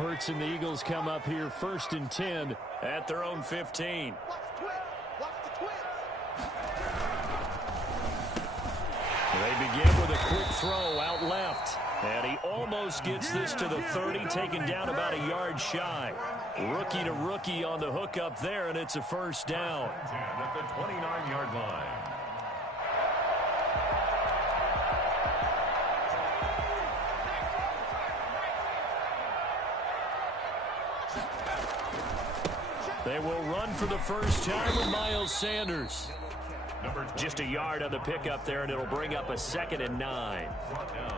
Hurts and the Eagles come up here 1st and 10 at their own 15. They begin with a quick throw out left. And he almost gets this to the 30, taken down about a yard shy. Rookie to rookie on the hook up there, and it's a first down. At the 29-yard line. They will run for the first time with Miles Sanders. Just a yard on the pickup there, and it'll bring up a 2nd and 9.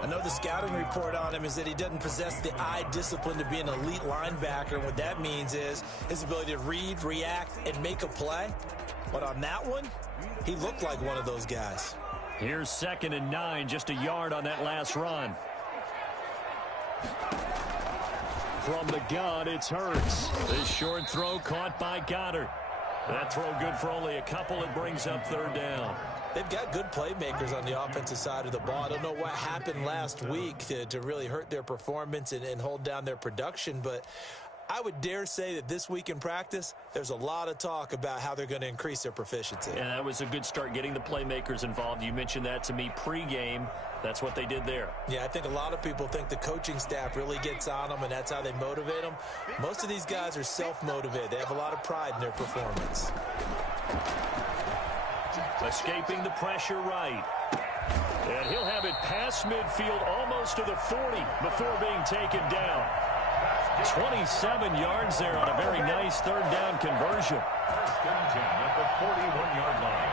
I know the scouting report on him is that he doesn't possess the eye discipline to be an elite linebacker. And what that means is his ability to read, react, and make a play. But on that one, he looked like one of those guys. Here's 2nd and 9, just a yard on that last run. From the gun, it's Hurts. This short throw caught by Goddard. That throw good for only a couple. It brings up 3rd down. They've got good playmakers on the offensive side of the ball. I don't know what happened last week to really hurt their performance and hold down their production, but I would dare say that this week in practice, there's a lot of talk about how they're going to increase their proficiency. And that was a good start, getting the playmakers involved. You mentioned that to me pregame. That's what they did there. Yeah, I think a lot of people think the coaching staff really gets on them, and that's how they motivate them. Most of these guys are self-motivated. They have a lot of pride in their performance. Escaping the pressure right. And he'll have it past midfield almost to the 40 before being taken down. 27 yards there on a very nice 3rd down conversion. 1st and 10 at the 41-yard line.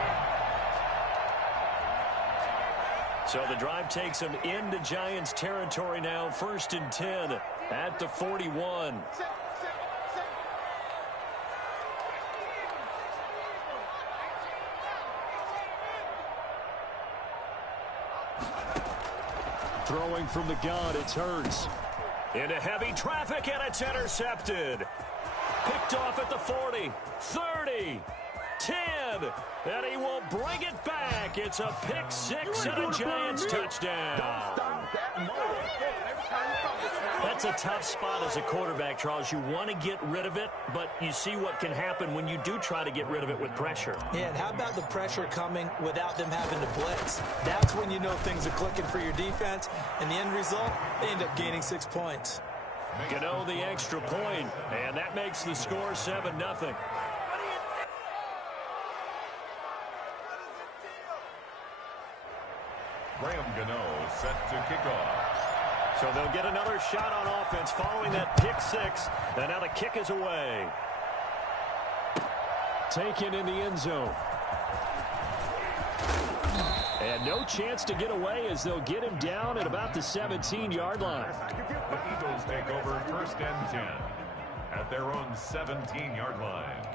So the drive takes them into Giants territory now. 1st and 10 at the 41. Throwing from the gun, it's Hurts. Into heavy traffic, and it's intercepted. Picked off at the 40, 30, 10, and he will bring it back. It's a pick 6 and a Giants touchdown. That's a tough spot as a quarterback, Charles. You want to get rid of it, but you see what can happen when you do try to get rid of it with pressure. Yeah, and how about the pressure coming without them having to blitz? That's when you know things are clicking for your defense, and the end result, they end up gaining 6 points. Gano the extra point, and that makes the score 7-0. Graham Gano set to kick off. So they'll get another shot on offense following that pick 6. And now the kick is away. Taken in the end zone. And no chance to get away as they'll get him down at about the 17-yard line. The Eagles take over 1st and 10 at their own 17-yard line.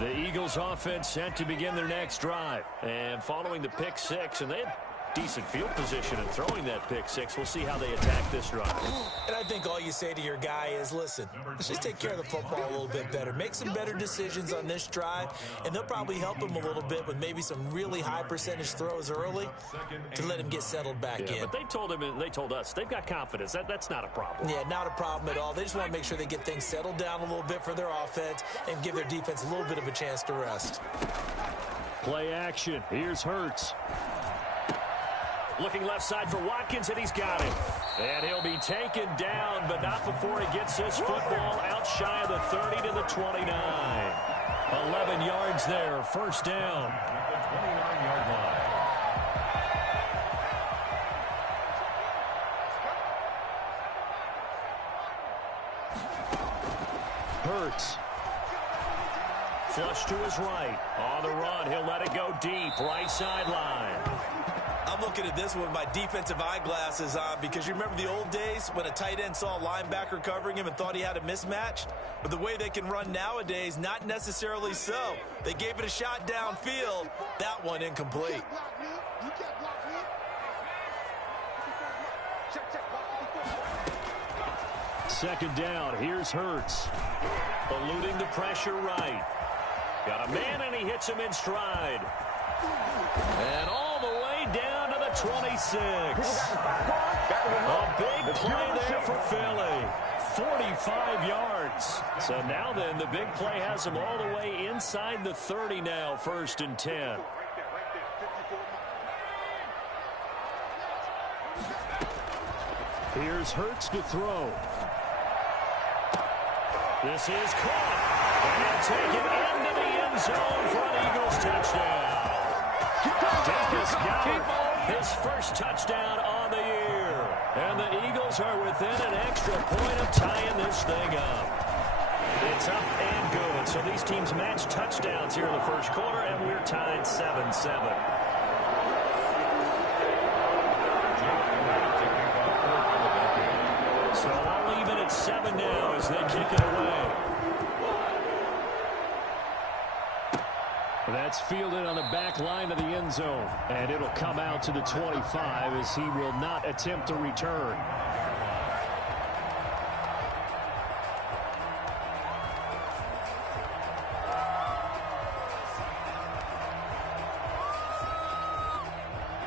The Eagles offense set to begin their next drive. And following the pick 6, and they had decent field position in throwing that pick 6. We'll see how they attack this drive. And I think all you say to your guy is, listen, let's just take care of the football a little bit better. Make some better decisions on this drive, and they'll probably help him a little bit with maybe some really high percentage throws early to let him get settled back in. But they told him, and they told us, they've got confidence. That's not a problem. Yeah, not a problem at all. They just want to make sure they get things settled down a little bit for their offense and give their defense a little bit of a chance to rest. Play action. Here's Hurts. Looking left side for Watkins, and he's got it. And he'll be taken down, but not before he gets this football out shy of the 30 to the 29. 11 yards there, 1st down. At the 29-yard line. Hurts. Flush to his right. On the run, he'll let it go deep. Right sideline. I'm looking at this with my defensive eyeglasses on because you remember the old days when a tight end saw a linebacker covering him and thought he had a mismatch? But the way they can run nowadays, not necessarily so. They gave it a shot downfield. That one incomplete. Second down, here's Hurts. Eluding the pressure right. Got a man, and he hits him in stride. And all the way down to the 26. A big play there for Philly. 45 yards. So now then, the big play has them all the way inside the 30 now, 1st and 10. Here's Hurts to throw. This is caught. And he'll take it into the end zone for an Eagles touchdown. Dallas Goedert, his first touchdown on the year. And the Eagles are within an extra point of tying this thing up. It's up and good. So these teams match touchdowns here in the first quarter, and we're tied 7-7. So all even at 7 now as they kick it away. That's fielded on the back line of the end zone. And it'll come out to the 25 as he will not attempt to return.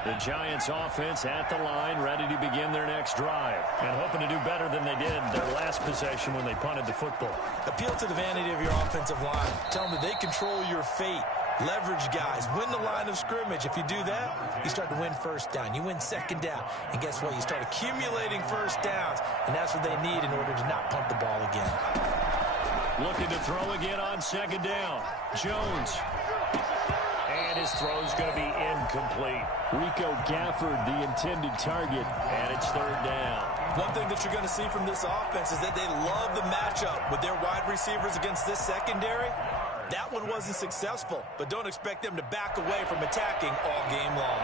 The Giants offense at the line, ready to begin their next drive. And hoping to do better than they did their last possession when they punted the football. Appeal to the vanity of your offensive line. Tell them that they control your fate. Leverage guys. Win the line of scrimmage. If you do that, you start to win first down. You win second down. And guess what? You start accumulating first downs. And that's what they need in order to not punt the ball again. Looking to throw again on second down. Jones. And his throw is going to be incomplete. Rico Gafford, the intended target, and it's 3rd down. One thing that you're going to see from this offense is that they love the matchup with their wide receivers against this secondary. That one wasn't successful, but don't expect them to back away from attacking all game long.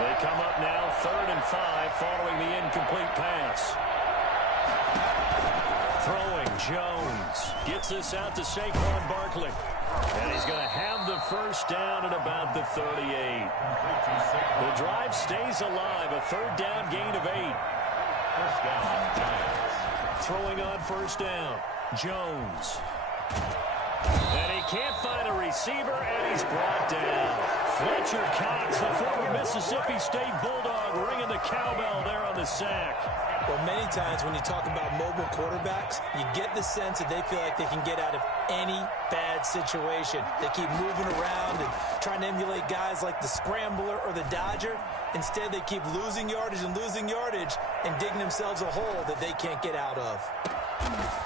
They come up now 3rd and 5 following the incomplete pass. Throwing, Jones gets this out to Saquon Barkley. And he's going to have the first down at about the 38. The drive stays alive. A 3rd down gain of 8. First down, Giants. Throwing on 1st down. Jones. And he can't find a receiver, and he's brought down. Fletcher Cox, the former Mississippi State Bulldog, ringing the cowbell there on the sack. Well, many times when you talk about mobile quarterbacks, you get the sense that they feel like they can get out of any bad situation. They keep moving around and trying to emulate guys like the Scrambler or the Dodger. Instead, they keep losing yardage and digging themselves a hole that they can't get out of.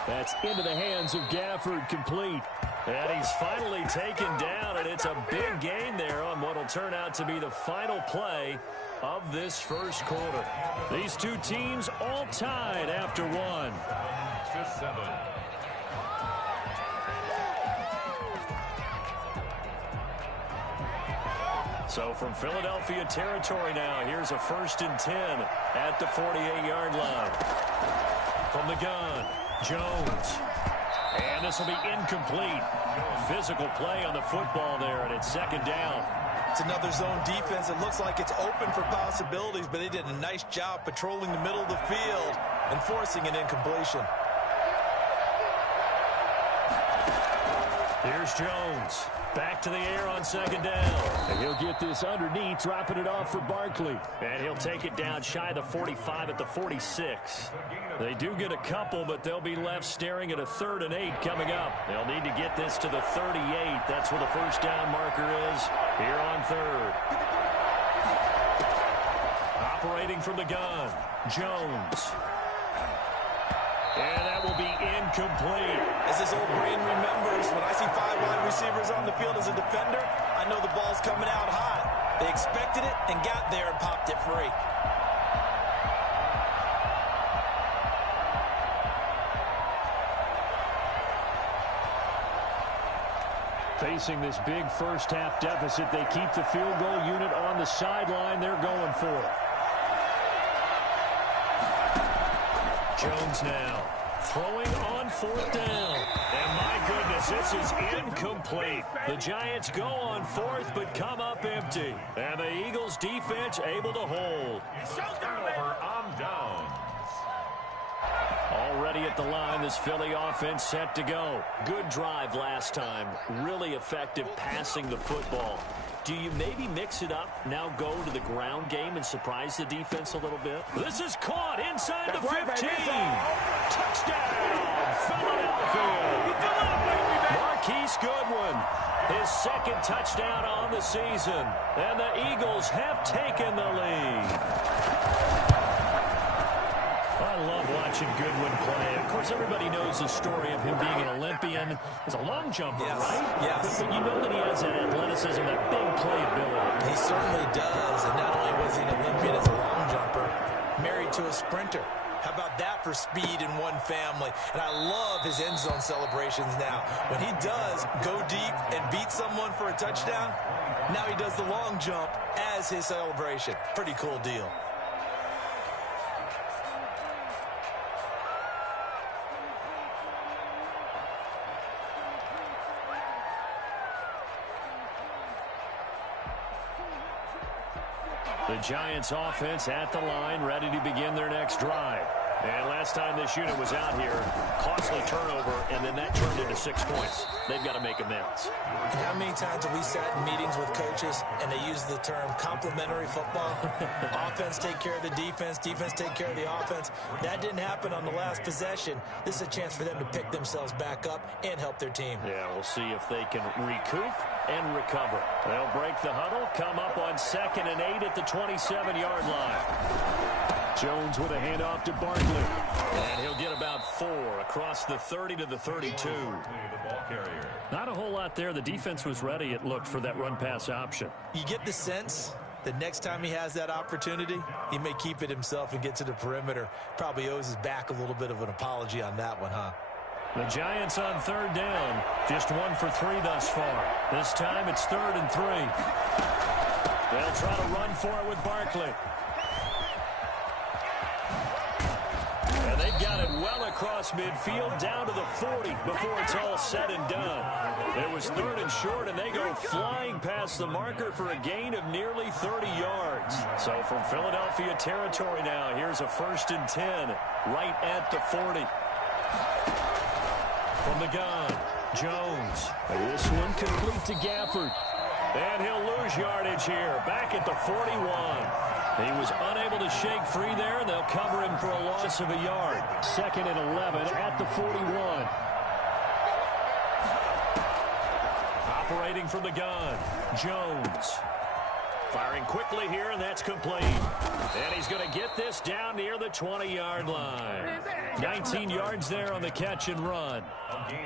That's into the hands of Gafford, complete. And he's finally taken down, and it's a big gain there on what will turn out to be the final play of this first quarter. These two teams all tied after 1. 7. So from Philadelphia territory now, here's a 1st and 10 at the 48-yard line. From the gun, Jones. And this will be incomplete. Physical play on the football there, and it's 2nd down. It's another zone defense. It looks like it's open for possibilities, but they did a nice job patrolling the middle of the field and forcing an incompletion. Here's Jones. Back to the air on 2nd down. And he'll get this underneath, dropping it off for Barkley. And he'll take it down shy of the 45 at the 46. They do get a couple, but they'll be left staring at a 3rd and 8 coming up. They'll need to get this to the 38. That's where the first down marker is here on 3rd. Operating from the gun, Jones. And that will be incomplete. As this old brain remembers, when I see 5 wide receivers on the field as a defender, I know the ball's coming out hot. They expected it and got there and popped it free. Facing this big first-half deficit, they keep the field goal unit on the sideline. They're going for it. Jones now throwing on 4th down. And my goodness, this is incomplete. The Giants go on 4th but come up empty. And the Eagles defense able to hold. Turnover on downs. Already at the line, this Philly offense set to go. Good drive last time. Really effective passing the football. Do you maybe mix it up, now go to the ground game and surprise the defense a little bit? This is caught inside the 15. Touchdown, Philadelphia. Marquise Goodwin, his second touchdown on the season. And the Eagles have taken the lead. I love watching Goodwin play. Of course, everybody knows the story of him being an Olympian. He's a long jumper, right? Yes. But you know that he has that athleticism, that big playability. He certainly does. And not only was he an Olympian as a long jumper, married to a sprinter. How about that for speed in one family? And I love his end zone celebrations now. When he does go deep and beat someone for a touchdown, now he does the long jump as his celebration. Pretty cool deal. The Giants offense at the line, ready to begin their next drive. And last time this unit was out here, costly turnover, and then that turned into 6 points. They've got to make amends. And how many times have we sat in meetings with coaches and they use the term complementary football? Offense take care of the defense, defense take care of the offense. That didn't happen on the last possession. This is a chance for them to pick themselves back up and help their team. Yeah, we'll see if they can recoup and recover. They'll break the huddle, come up on 2nd and 8 at the 27-yard line. Jones with a handoff to Barkley. And he'll get about 4 across the 30 to the 32. Not a whole lot there. The defense was ready, it looked, for that run-pass option. You get the sense that next time he has that opportunity, he may keep it himself and get to the perimeter. Probably owes his back a little bit of an apology on that one, huh? The Giants on 3rd down. Just 1 for 3 thus far. This time it's 3rd and 3. They'll try to run for it with Barkley. And they've got it well across midfield down to the 40 before it's all said and done. It was 3rd and short, and they go flying past the marker for a gain of nearly 30 yards. So from Philadelphia territory now, here's a 1st and 10 right at the 40. From the gun, Jones. This one complete to Gafford. And he'll lose yardage here, back at the 41. He was unable to shake free there, and they'll cover him for a loss of a yard. 2nd and 11 at the 41. Operating from the gun, Jones. Firing quickly here, and that's complete. And he's going to get this down near the 20-yard line. 19 yards there on the catch and run.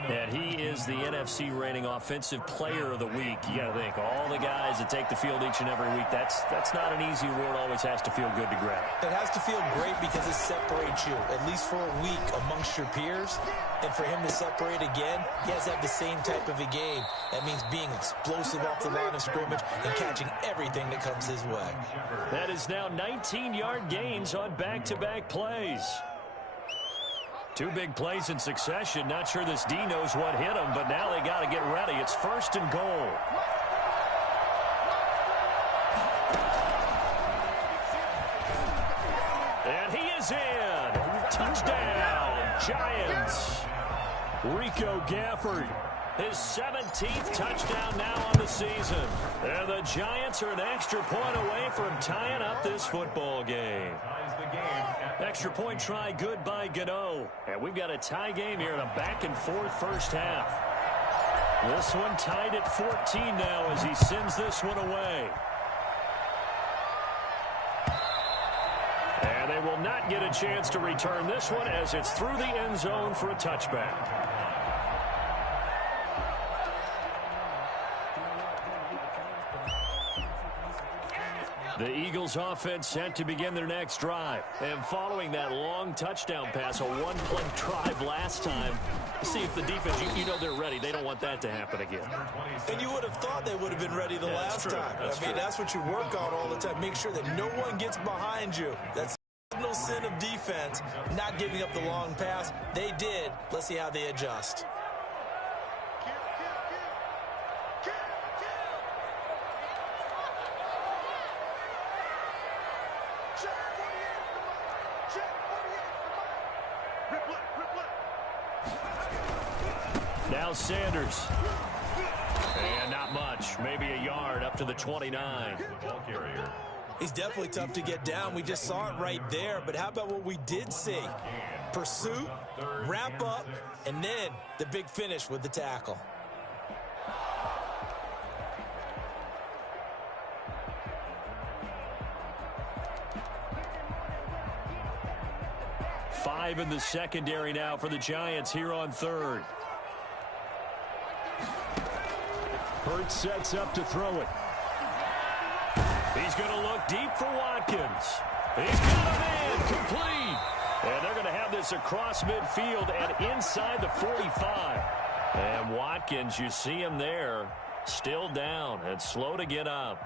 And he is the NFC reigning offensive player of the week. You got to think, all the guys that take the field each and every week, that's not an easy award. Always has to feel good to grab. It has to feel great because it separates you, at least for a week, amongst your peers. And for him to separate again, he has to have the same type of a game. That means being explosive off the line of scrimmage and catching everything that comes his way. That is now 19-yard gains on back-to-back plays. 2 big plays in succession. Not sure this D knows what hit him, but now they got to get ready. It's 1st and goal. And he is in. Touchdown, Giants. Rico Gafford, his 17th touchdown now on the season. And the Giants are an extra point away from tying up this football game. Extra point try good by Gano. And we've got a tie game here in a back-and-forth first half. This one tied at 14 now as he sends this one away. And they will not get a chance to return this one as it's through the end zone for a touchback. The Eagles offense set to begin their next drive. And following that long touchdown pass, a one-play drive last time, see if the defense, you know they're ready. They don't want that to happen again. And you would have thought they would have been ready the last time. That's what you work on all the time. Make sure that no one gets behind you. That's no sin of defense, not giving up the long pass. They did. Let's see how they adjust. Now Sanders. And not much, maybe a yard up to the 29. Ball carrier. He's definitely tough to get down. We just saw it right there. But how about what we did see? Pursuit, wrap up, and then the big finish with the tackle. Five in the secondary now for the Giants here on third. Hurts sets up to throw it. He's going to look deep for Watkins. He's got him in, complete. And they're going to have this across midfield and inside the 45. And Watkins, you see him there, still down and slow to get up.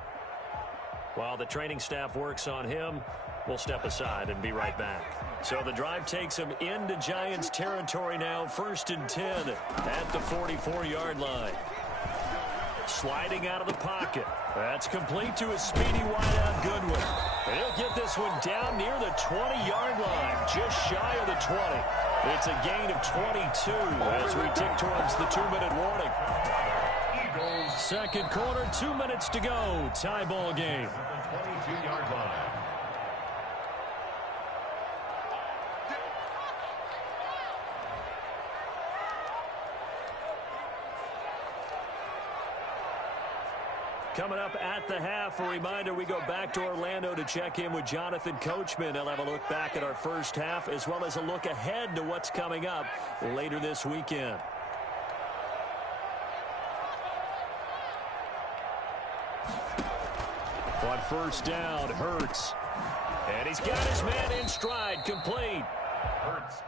While the training staff works on him, we'll step aside and be right back. So the drive takes him into Giants territory now, 1st and 10 at the 44-yard line. Sliding out of the pocket. That's complete to a speedy wideout Goodwin. And he'll get this one down near the 20-yard line, just shy of the 20. It's a gain of 22 as we tick towards the 2-minute warning. Second quarter, 2 minutes to go. Tie ball game. 22-yard line. Coming up at the half, a reminder, we go back to Orlando to check in with Jonathan Coachman. He'll have a look back at our first half as well as a look ahead to what's coming up later this weekend. On first down, Hurts. And he's got his man in stride, complete.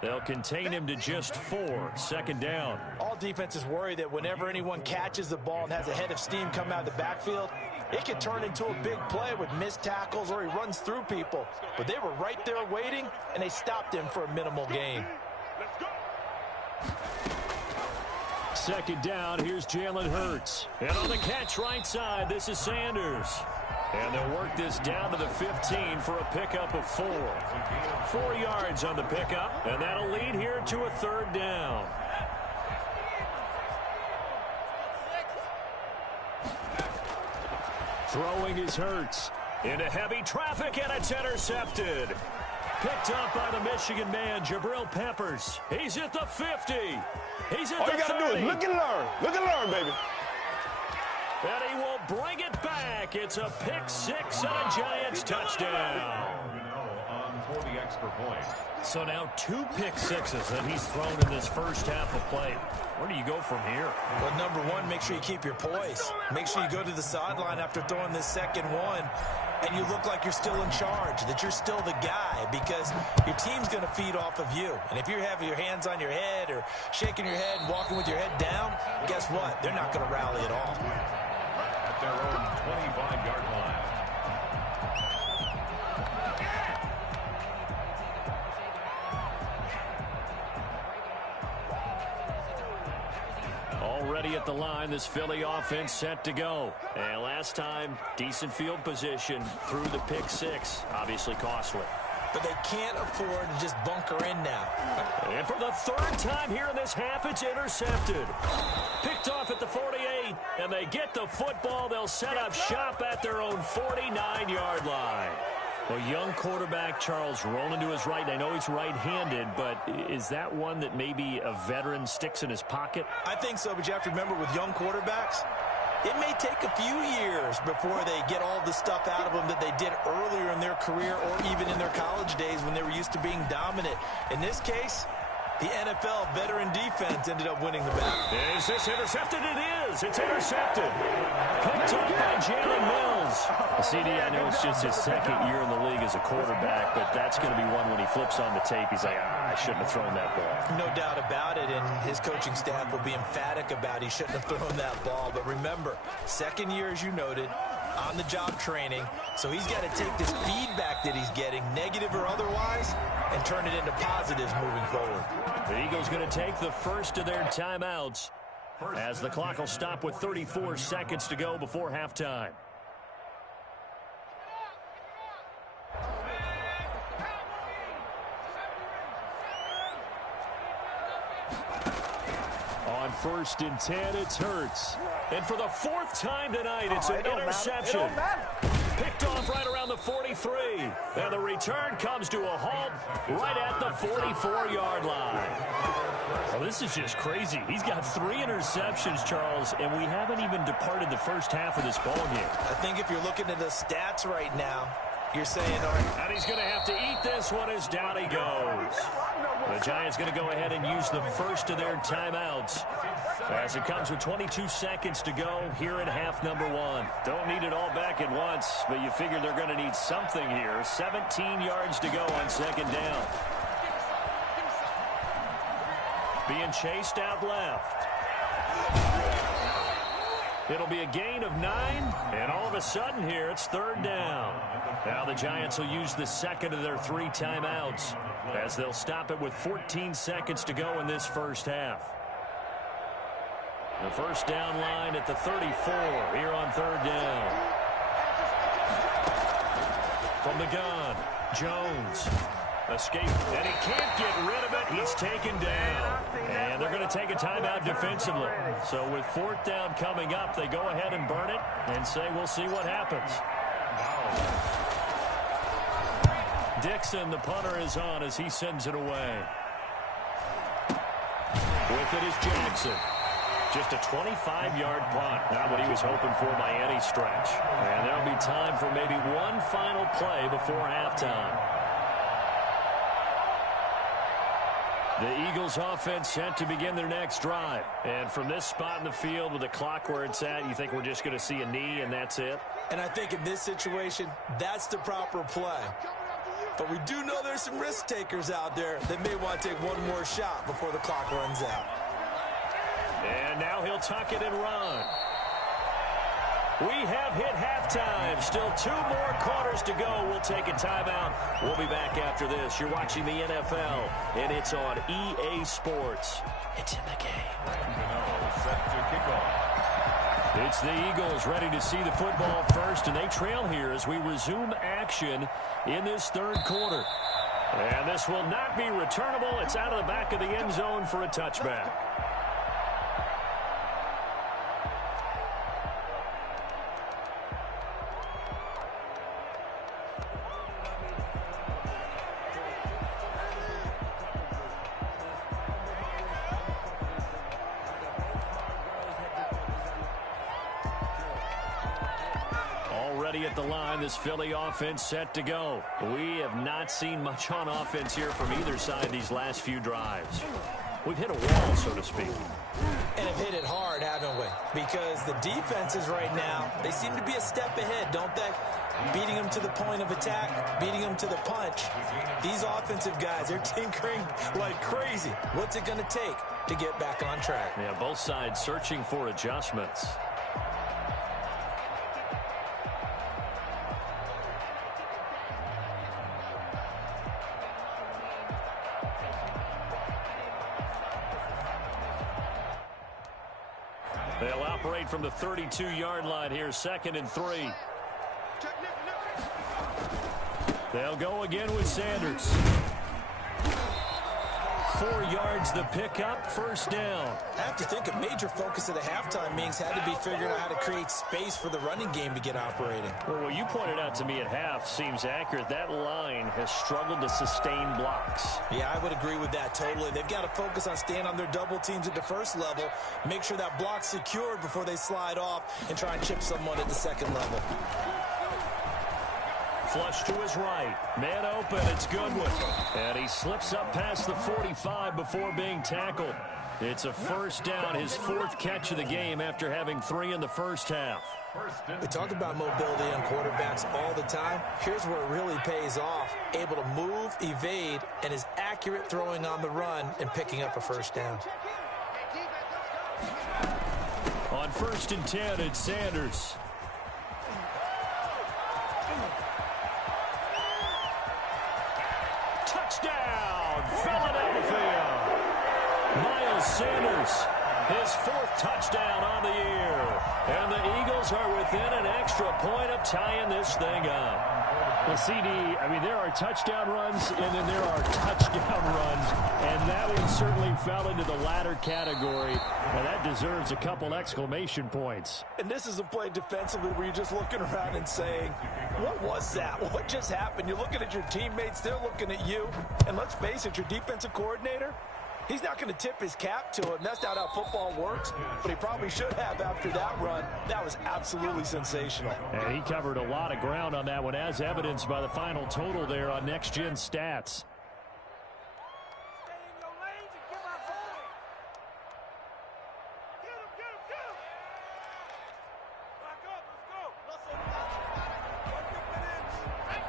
They'll contain him to just 4. Second down. All defenses worry that whenever anyone catches the ball and has a head of steam come out of the backfield, it can turn into a big play with missed tackles or he runs through people. But they were right there waiting, and they stopped him for a minimal gain. Second down, here's Jalen Hurts. And on the catch right side, this is Sanders. And they'll work this down to the 15 for a pickup of 4. 4 yards on the pickup, and that'll lead here to a third down. Throwing is Hurts. Into heavy traffic, and it's intercepted. Picked up by the Michigan man, Jabril Peppers. He's at the 50. He's at the 30. All you got to do is look and learn. Look and learn, baby. And he will bring it back. It's a pick 6 and a Giants touchdown. For the extra point. So now 2 pick sixes that he's thrown in this first half of play. Where do you go from here? Well, number one, make sure you keep your poise. Make sure you go to the sideline after throwing this second one, and you look like you're still in charge, that you're still the guy, because your team's going to feed off of you. And if you're having your hands on your head or shaking your head and walking with your head down, guess what? They're not going to rally at all. At their own 25-yard line. Already at the line, this Philly offense set to go. And last time, decent field position through the pick 6. Obviously costly. But they can't afford to just bunker in now. And for the third time here in this half, it's intercepted. Picked off at the 48, and they get the football. They'll set up shop at their own 49-yard line. A young quarterback, Charles, rolling to his right. I know he's right-handed, but is that one that maybe a veteran sticks in his pocket? I think so, but you have to remember with young quarterbacks, it may take a few years before they get all the stuff out of them that they did earlier in their career or even in their college days when they were used to being dominant. In this case, the NFL veteran defense ended up winning the battle. Is this intercepted? It is. It's intercepted. Picked up by Jalen Mills. CD, I know it's just his second year in the league as a quarterback, but that's going to be one when he flips on the tape, he's like, I shouldn't have thrown that ball. No doubt about it, and his coaching staff will be emphatic about he shouldn't have thrown that ball. But remember, second year, as you noted, on-the-job training, so he's got to take this feedback that he's getting, negative or otherwise, and turn it into positives moving forward. The Eagles going to take the first of their timeouts as the clock will stop with 34 seconds to go before halftime. On first and 10. It's Hurts. And for the fourth time tonight, it's an interception. Picked off right around the 43. And the return comes to a halt right at the 44-yard line. Well, this is just crazy. He's got 3 interceptions, Charles, and we haven't even departed the first half of this ball game. I think if you're looking at the stats right now, you're saying, all right. And he's going to have to eat this one as down he goes. The Giants going to go ahead and use the first of their timeouts as it comes with 22 seconds to go here in half number 1. Don't need it all back at once, but you figure they're going to need something here. 17 yards to go on second down. Being chased out left. It'll be a gain of 9, and all of a sudden here it's third down. Now the Giants will use the second of their 3 timeouts as they'll stop it with 14 seconds to go in this first half. The first down line at the 34 here on third down. From the gun, Jones. Escape, and he can't get rid of it. He's taken down. And they're going to take a timeout defensively. So with fourth down coming up, they go ahead and burn it and say we'll see what happens. Dixon, the punter, is on as he sends it away. With it is Jackson. Just a 25-yard punt. Not what he was hoping for by any stretch. And there'll be time for maybe one final play before halftime. The Eagles offense set to begin their next drive. And from this spot in the field with the clock where it's at, you think we're just going to see a knee and that's it? And I think in this situation, that's the proper play. But we do know there's some risk takers out there that may want to take one more shot before the clock runs out. And now he'll tuck it and run. We have hit halftime. Still 2 more quarters to go. We'll take a timeout. We'll be back after this. You're watching the NFL, and it's on EA Sports. It's in the game. Set to kick off. It's the Eagles ready to see the football first, and they trail here as we resume action in this third quarter. And this will not be returnable. It's out of the back of the end zone for a touchback. At the line, this Philly offense set to go. We have not seen much on offense here from either side these last few drives. We've hit a wall, so to speak. And have hit it hard, haven't we? Because the defenses right now, they seem to be a step ahead, don't they? Beating them to the point of attack, beating them to the punch. These offensive guys, they're tinkering like crazy. What's it going to take to get back on track? Yeah, both sides searching for adjustments. They'll operate from the 32-yard line here, 2nd and 3. They'll go again with Sanders. 4 yards the pickup, first down. I have to think a major focus of the halftime meetings had to be figuring out how to create space for the running game to get operating. Well, what you pointed out to me at half seems accurate. That line has struggled to sustain blocks. Yeah, I would agree with that totally. They've got to focus on staying on their double teams at the first level, make sure that block's secured before they slide off and try and chip someone at the second level. Flush to his right. Man open. It's Goodwin. And he slips up past the 45 before being tackled. It's a first down, his 4th catch of the game after having 3 in the first half. We talk about mobility on quarterbacks all the time. Here's where it really pays off. Able to move, evade, and is accurate throwing on the run and picking up a first down. On 1st and 10, it's Sanders. Touchdown, Philadelphia. Miles Sanders, his 4th touchdown on the year. And the Eagles are within an extra point of tying this thing up. Well, CD, I mean, there are touchdown runs, and then there are touchdown runs, and that one certainly fell into the latter category, and that deserves a couple exclamation points. And this is a play defensively where you're just looking around and saying, what was that? What just happened? You're looking at your teammates, they're looking at you, and let's face it, your defensive coordinator, he's not going to tip his cap to it, and that's not how football works, but he probably should have after that run. That was absolutely sensational. And he covered a lot of ground on that one, as evidenced by the final total there on Next Gen Stats.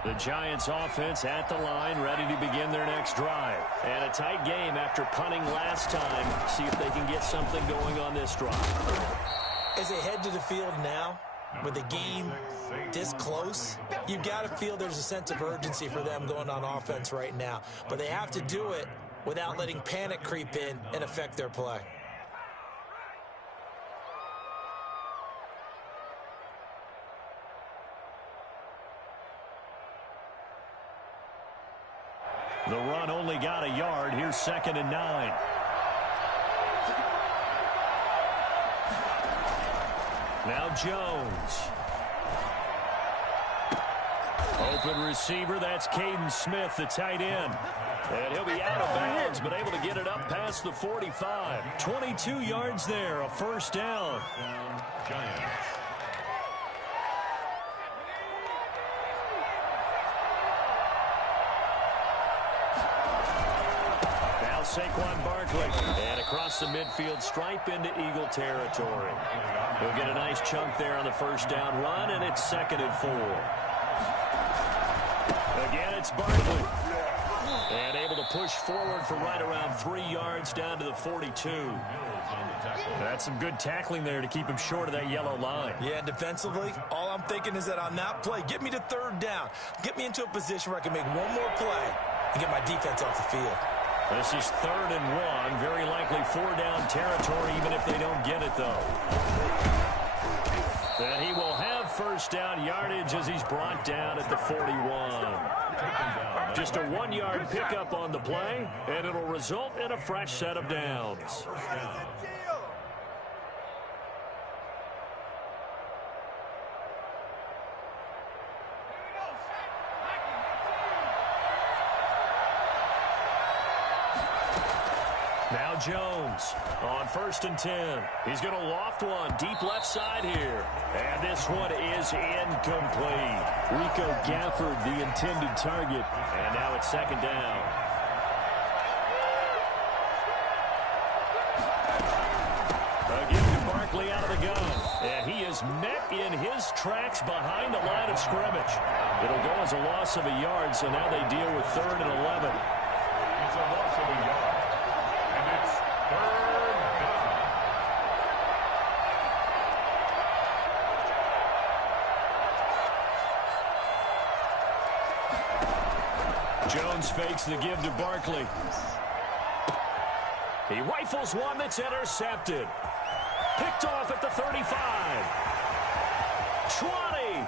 The Giants offense at the line, ready to begin their next drive. And a tight game after punting last time. See if they can get something going on this drive. As they head to the field now, with the game this close, you've got to feel there's a sense of urgency for them going on offense right now. But they have to do it without letting panic creep in and affect their play. The run only got a yard. Here's 2nd and 9. Now Jones. Open receiver. That's Caden Smith, the tight end. And he'll be out of bounds, but able to get it up past the 45. 22 yards there, a first down. Giants. Saquon Barkley, and across the midfield stripe into Eagle territory. He'll get a nice chunk there on the first down run, and it's 2nd and 4. Again, it's Barkley. And able to push forward for right around 3 yards down to the 42. That's some good tackling there to keep him short of that yellow line. Yeah, defensively, all I'm thinking is that on that play, get me to 3rd down. Get me into a position where I can make one more play and get my defense off the field. This is 3rd and 1. Very likely 4-down territory, even if they don't get it, though. Then he will have first down yardage as he's brought down at the 41. Just a 1-yard pickup on the play, and it'll result in a fresh set of downs. Now Jones on 1st and 10. He's going to loft one deep left side here. And this one is incomplete. Rico Gafford, the intended target. And now it's 2nd down. Again to Barkley out of the gun. And he is met in his tracks behind the line of scrimmage. It'll go as a loss of a yard, so now they deal with 3rd and 11. It's a loss of a yard. Jones fakes the give to Barkley. He rifles one that's intercepted. Picked off at the 35. 20.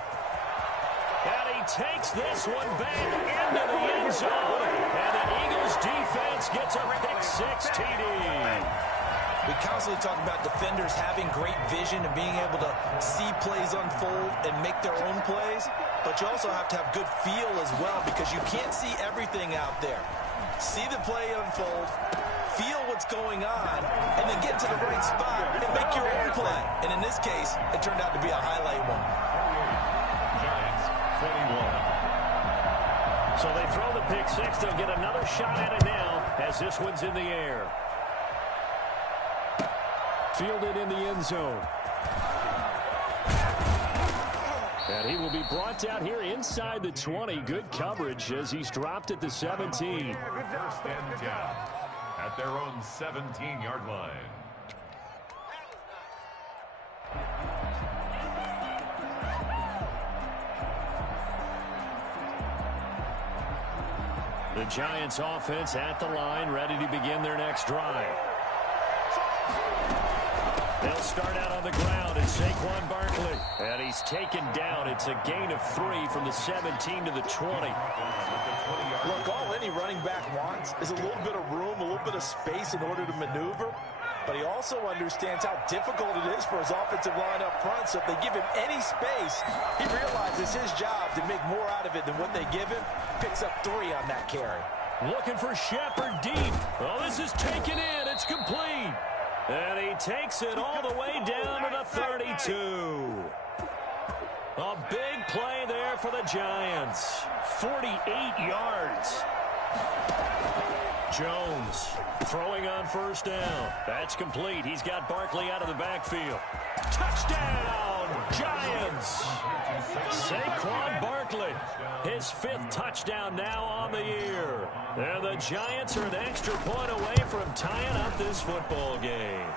And he takes this one back into the end zone. And the Eagles defense gets a pick-6 TD. We constantly talk about defenders having great vision and being able to see plays unfold and make their own plays, but you also have to have good feel as well because you can't see everything out there. See the play unfold, feel what's going on, and then get to the right spot and make your own play. And in this case, it turned out to be a highlight one. Giants, 41. So they throw the pick-6. They'll get another shot at it now as this one's in the air. Fielded in the end zone. And he will be brought down here inside the 20. Good coverage as he's dropped at the 17. 1st and 10 at their own 17-yard line. The Giants offense at the line, ready to begin their next drive. They'll start out on the ground, and Saquon Barkley. And he's taken down. It's a gain of 3 from the 17 to the 20. Look, all any running back wants is a little bit of room, a little bit of space in order to maneuver. But he also understands how difficult it is for his offensive line up front. So if they give him any space, he realizes his job to make more out of it than what they give him. Picks up 3 on that carry. Looking for Shepard deep. Oh, this is taken in. It's complete. And he takes it all the way down to the 32. A big play there for the Giants. 48 yards. Jones throwing on first down. That's complete. He's got Barkley out of the backfield. Touchdown, Giants. Saquon Barkley, his 5th touchdown now on the year. And the Giants are an extra point away from tying up this football game.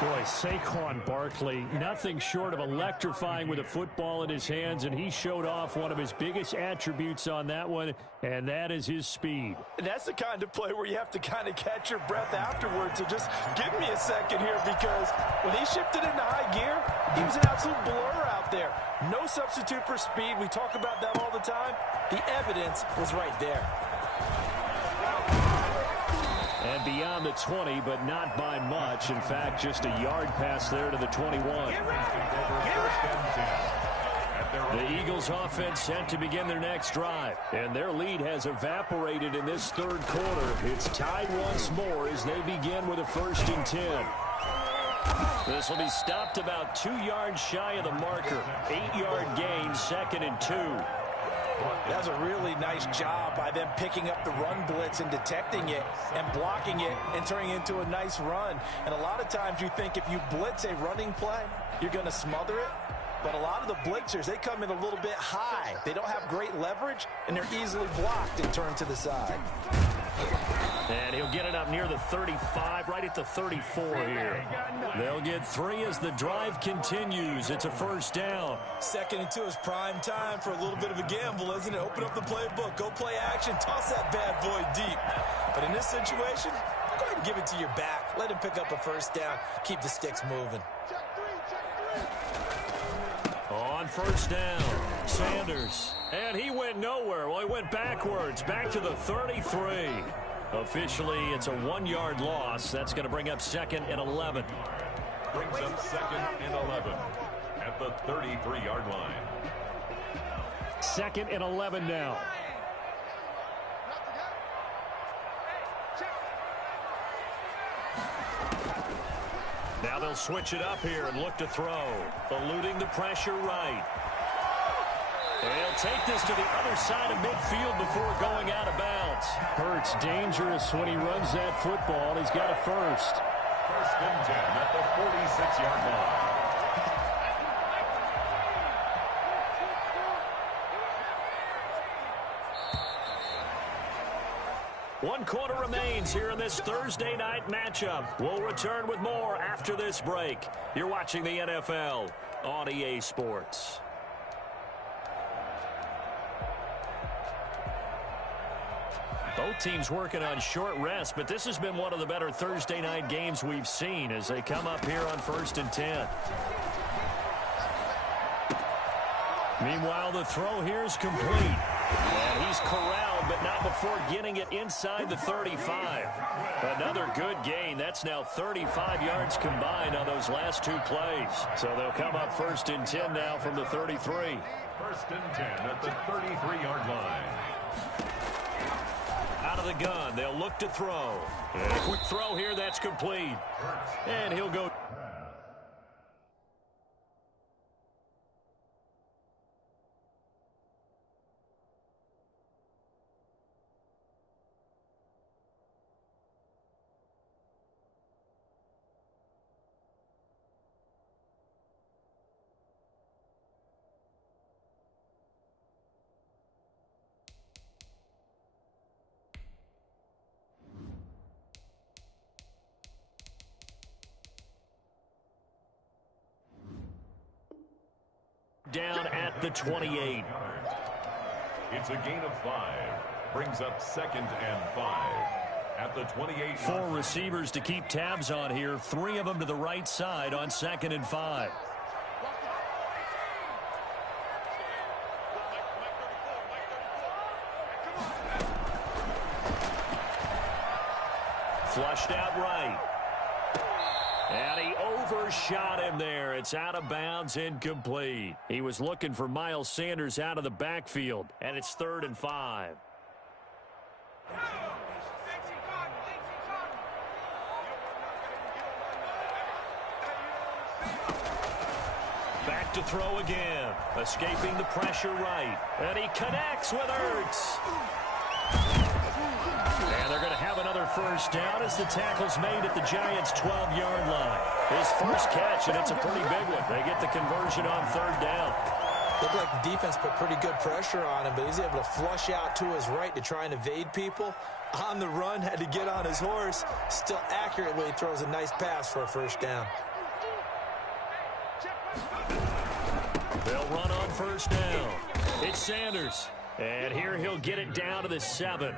Boy, Saquon Barkley, nothing short of electrifying with a football in his hands, and he showed off one of his biggest attributes on that one, and that is his speed. And that's the kind of play where you have to kind of catch your breath afterwards. So just give me a second here, because when he shifted into high gear, he was an absolute blur out there. No substitute for speed. We talk about that all the time. The evidence was right there. And beyond the 20, but not by much. In fact, just a yard pass there to the 21. The Eagles offense set to begin their next drive. And their lead has evaporated in this 3rd quarter. It's tied once more as they begin with a 1st and 10. This will be stopped about 2 yards shy of the marker. 8-yard gain, 2nd and 2. That was a really nice job by them picking up the run blitz and detecting it and blocking it and turning it into a nice run. And a lot of times you think if you blitz a running play, you're going to smother it. But a lot of the blitzers, they come in a little bit high. They don't have great leverage, and they're easily blocked and turned to the side. And he'll get it up near the 35, right at the 34 here. They'll get 3 as the drive continues. It's a 1st down. 2nd and 2 is prime time for a little bit of a gamble, isn't it? Open up the playbook, go play action, toss that bad boy deep. But in this situation, go ahead and give it to your back. Let him pick up a 1st down. Keep the sticks moving. On 1st down, Sanders. And he went nowhere. Well, he went backwards, back to the 33. Officially, it's a 1-yard loss. That's going to bring up 2nd and 11. Brings up 2nd and 11 at the 33-yard line. 2nd and 11 now. Now they'll switch it up here and look to throw. Eluding the pressure right. They'll take this to the other side of midfield before going out of bounds. Hurts dangerous when he runs that football. He's got a 1st. 1st and 10 at the 46-yard line. One quarter remains here in this Thursday night matchup. We'll return with more after this break. You're watching the NFL on EA Sports. Both teams working on short rest, but this has been one of the better Thursday night games we've seen as they come up here on 1st and 10. Meanwhile, the throw here is complete. And he's corralled, but not before getting it inside the 35. Another good gain. That's now 35 yards combined on those last 2 plays. So they'll come up 1st and 10 now from the 33. 1st and 10 at the 33-yard line. Out of the gun, they'll look to throw. And a quick throw here, that's complete. And he'll go. Down at the 28. It's a gain of 5. Brings up 2nd and 5. at the 28. 4 receivers to keep tabs on here. 3 of them to the right side on 2nd and 5. Flushed out right. And he overshot him there. It's out of bounds, incomplete. He was looking for Miles Sanders out of the backfield, and it's 3rd and 5. Back to throw again. Escaping the pressure right. And he connects with Ertz. And they're going to have another first down as the tackle's made at the Giants' 12-yard line. His first catch, and it's a pretty big one. They get the conversion on 3rd down. Looked like the defense put pretty good pressure on him, but he's able to flush out to his right to try and evade people. On the run, had to get on his horse. Still accurately throws a nice pass for a first down. They'll run on 1st down. It's Sanders. And here he'll get it down to the 7.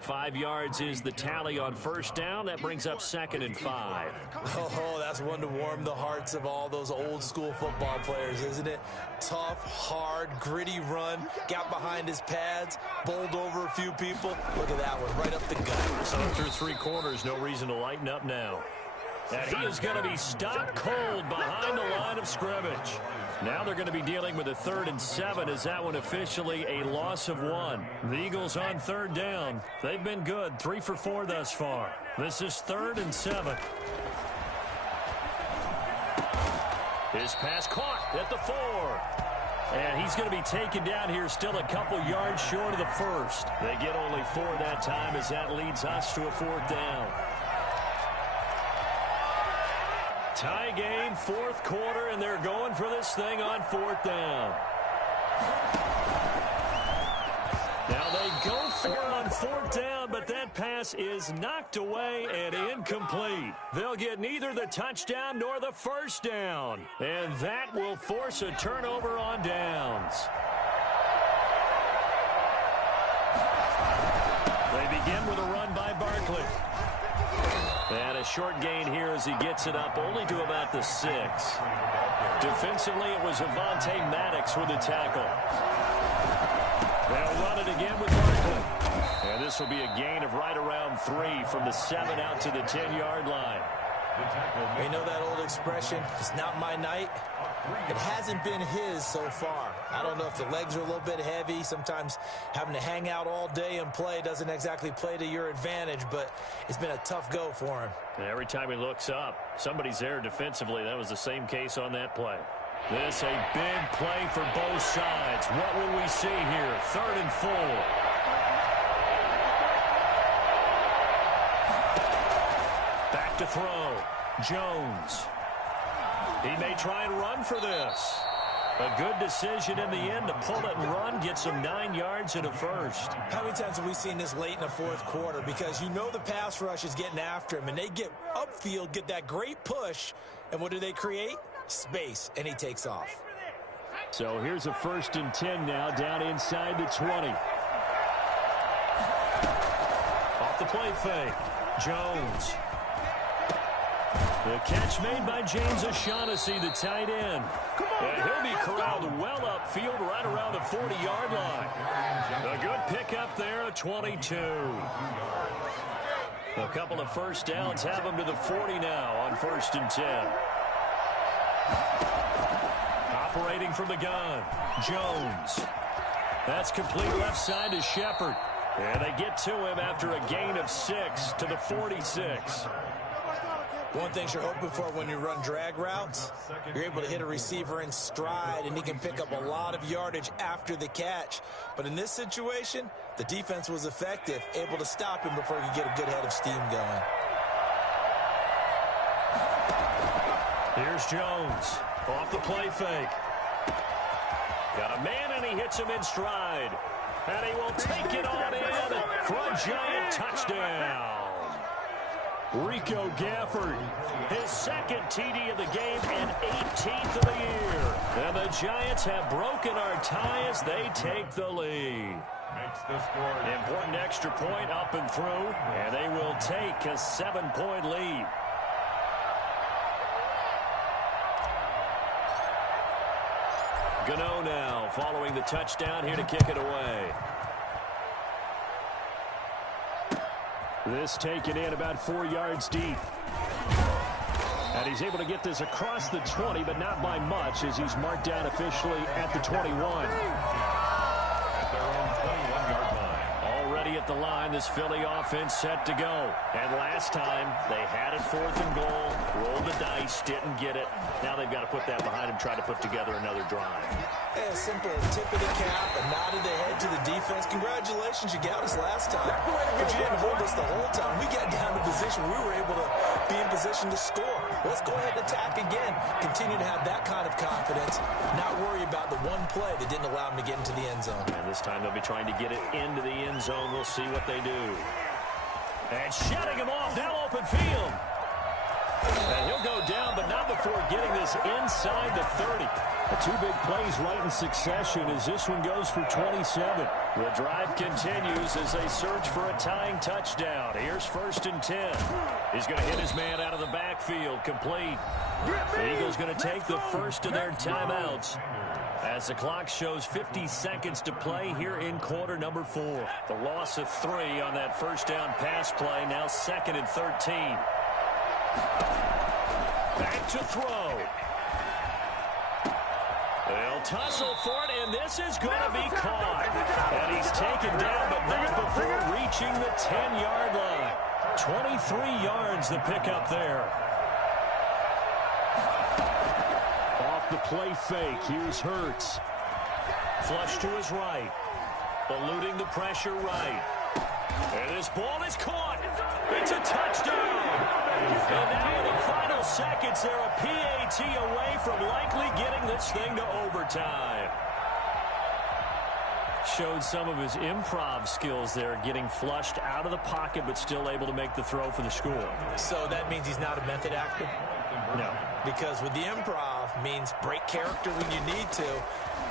5 yards is the tally on 1st down. That brings up 2nd and 5. Oh, that's one to warm the hearts of all those old school football players, isn't it? Tough, hard, gritty run. Got behind his pads, bowled over a few people. Look at that one, right up the gut. So through 3 quarters, no reason to lighten up now. And he is going to be stopped cold behind the line of scrimmage. Now they're going to be dealing with a 3rd and 7 as that one officially a loss of 1. The Eagles on 3rd down. They've been good, 3 for 4 thus far. This is 3rd and 7. His pass caught at the 4. And he's going to be taken down here still a couple yards short of the 1st. They get only 4 that time as that leads us to a 4th down. Tie game, 4th quarter, and they're going for this thing on 4th down. Now they go for it on 4th down, but that pass is knocked away and incomplete. They'll get neither the touchdown nor the first down, and that will force a turnover on downs. They begin with a run by Barkley. And a short gain here as he gets it up only to about the 6. Defensively, it was Avonte Maddox with the tackle. They'll run it again with Barkley. And this will be a gain of right around 3 from the 7 out to the 10-yard line. You know that old expression, it's not my night? It hasn't been his so far. I don't know if the legs are a little bit heavy. Sometimes having to hang out all day and play doesn't exactly play to your advantage, but it's been a tough go for him. And every time he looks up, somebody's there defensively. That was the same case on that play. This a big play for both sides. What will we see here? 3rd and 4. Back to throw. Jones. He may try and run for this. A good decision in the end to pull it and run, get some 9 yards and a first. How many times have we seen this late in the 4th quarter? Because you know the pass rush is getting after him, and they get upfield, get that great push, and what do they create? Space, and he takes off. So here's a 1st and 10 now, down inside the 20. Off the play fake. Jones. The catch made by James O'Shaughnessy, the tight end. And he'll be corralled well upfield right around the 40-yard line. A good pickup there at 22. A couple of first downs have him to the 40 now on 1st and 10. Operating from the gun, Jones. That's complete left side to Shepard. And they get to him after a gain of 6 to the 46. One thing you're hoping for when you run drag routes, you're able to hit a receiver in stride, and he can pick up a lot of yardage after the catch. But in this situation, the defense was effective, able to stop him before he could get a good head of steam going. Here's Jones off the play fake. Got a man, and he hits him in stride. And he will take it on in for a giant touchdown. Rico Gafford, his second TD of the game and 18th of the year. And the Giants have broken our tie as they take the lead. Makes the score. Important extra point up and through, and they will take a 7-point lead. Gano now following the touchdown here to kick it away. This taken in about 4 yards deep. And he's able to get this across the 20, but not by much as he's marked down officially at the 21. At their own 21-yard line. Already at the line, this Philly offense set to go. And last time, they had it 4th and goal, rolled the dice, didn't get it. Now they've got to put that behind them, try to put together another drive. A simple tip of the cap, a nod of the head to the defense. Congratulations, you got us last time. But you didn't hold us the whole time. We got down to position. We were able to be in position to score. Let's go ahead and attack again. Continue to have that kind of confidence. Not worry about the one play that didn't allow them to get into the end zone. And this time they'll be trying to get it into the end zone. We'll see what they do. And shutting him off, now open field. And he'll go down, but not before getting this inside the 30. The 2 big plays right in succession as this one goes for 27. The drive continues as they search for a tying touchdown. Here's 1st and 10. He's going to hit his man out of the backfield, complete. The Eagles going to take the first of their timeouts as the clock shows 50 seconds to play here in quarter number 4. The loss of 3 on that first down pass play, now 2nd and 13. Back to throw. They'll tussle for it, and this is going to be caught. And he's taken down, but not before reaching the 10-yard line. 23 yards the pickup there. Off the play fake, here's Hurts. Flush to his right. Eluding the pressure right. And this ball is caught. It's a touchdown. And now in the final seconds, they're a PAT away from likely getting this thing to overtime. Showed some of his improv skills there, getting flushed out of the pocket, but still able to make the throw for the score. So that means he's not a method actor? No. Because with the improv means break character when you need to.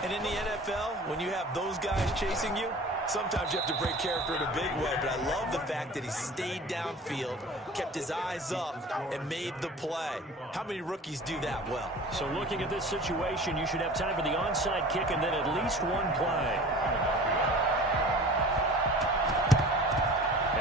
And in the NFL, when you have those guys chasing you, sometimes you have to break character in a big way, but I love the fact that he stayed downfield, kept his eyes up, and made the play. How many rookies do that well? So looking at this situation, you should have time for the onside kick and then at least one play.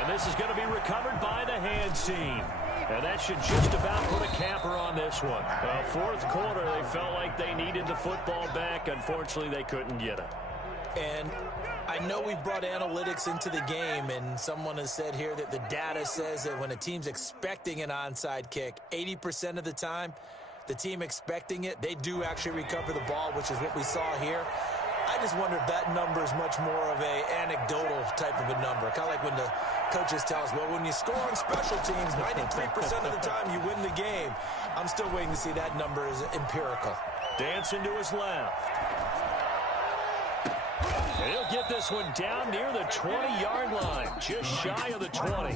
And this is going to be recovered by the hands team. And that should just about put a capper on this one. 4th quarter, they felt like they needed the football back. Unfortunately, they couldn't get it. And I know we've brought analytics into the game, and someone has said here that the data says that when a team's expecting an onside kick, 80% of the time, the team expecting it, they do actually recover the ball, which is what we saw here. I just wonder if that number is much more of an anecdotal type of a number. Kind of like when the coaches tell us, well, when you score on special teams, 93% of the time you win the game. I'm still waiting to see that number is empirical. Dancing to his left. And he'll get this one down near the 20-yard line, just shy of the 20.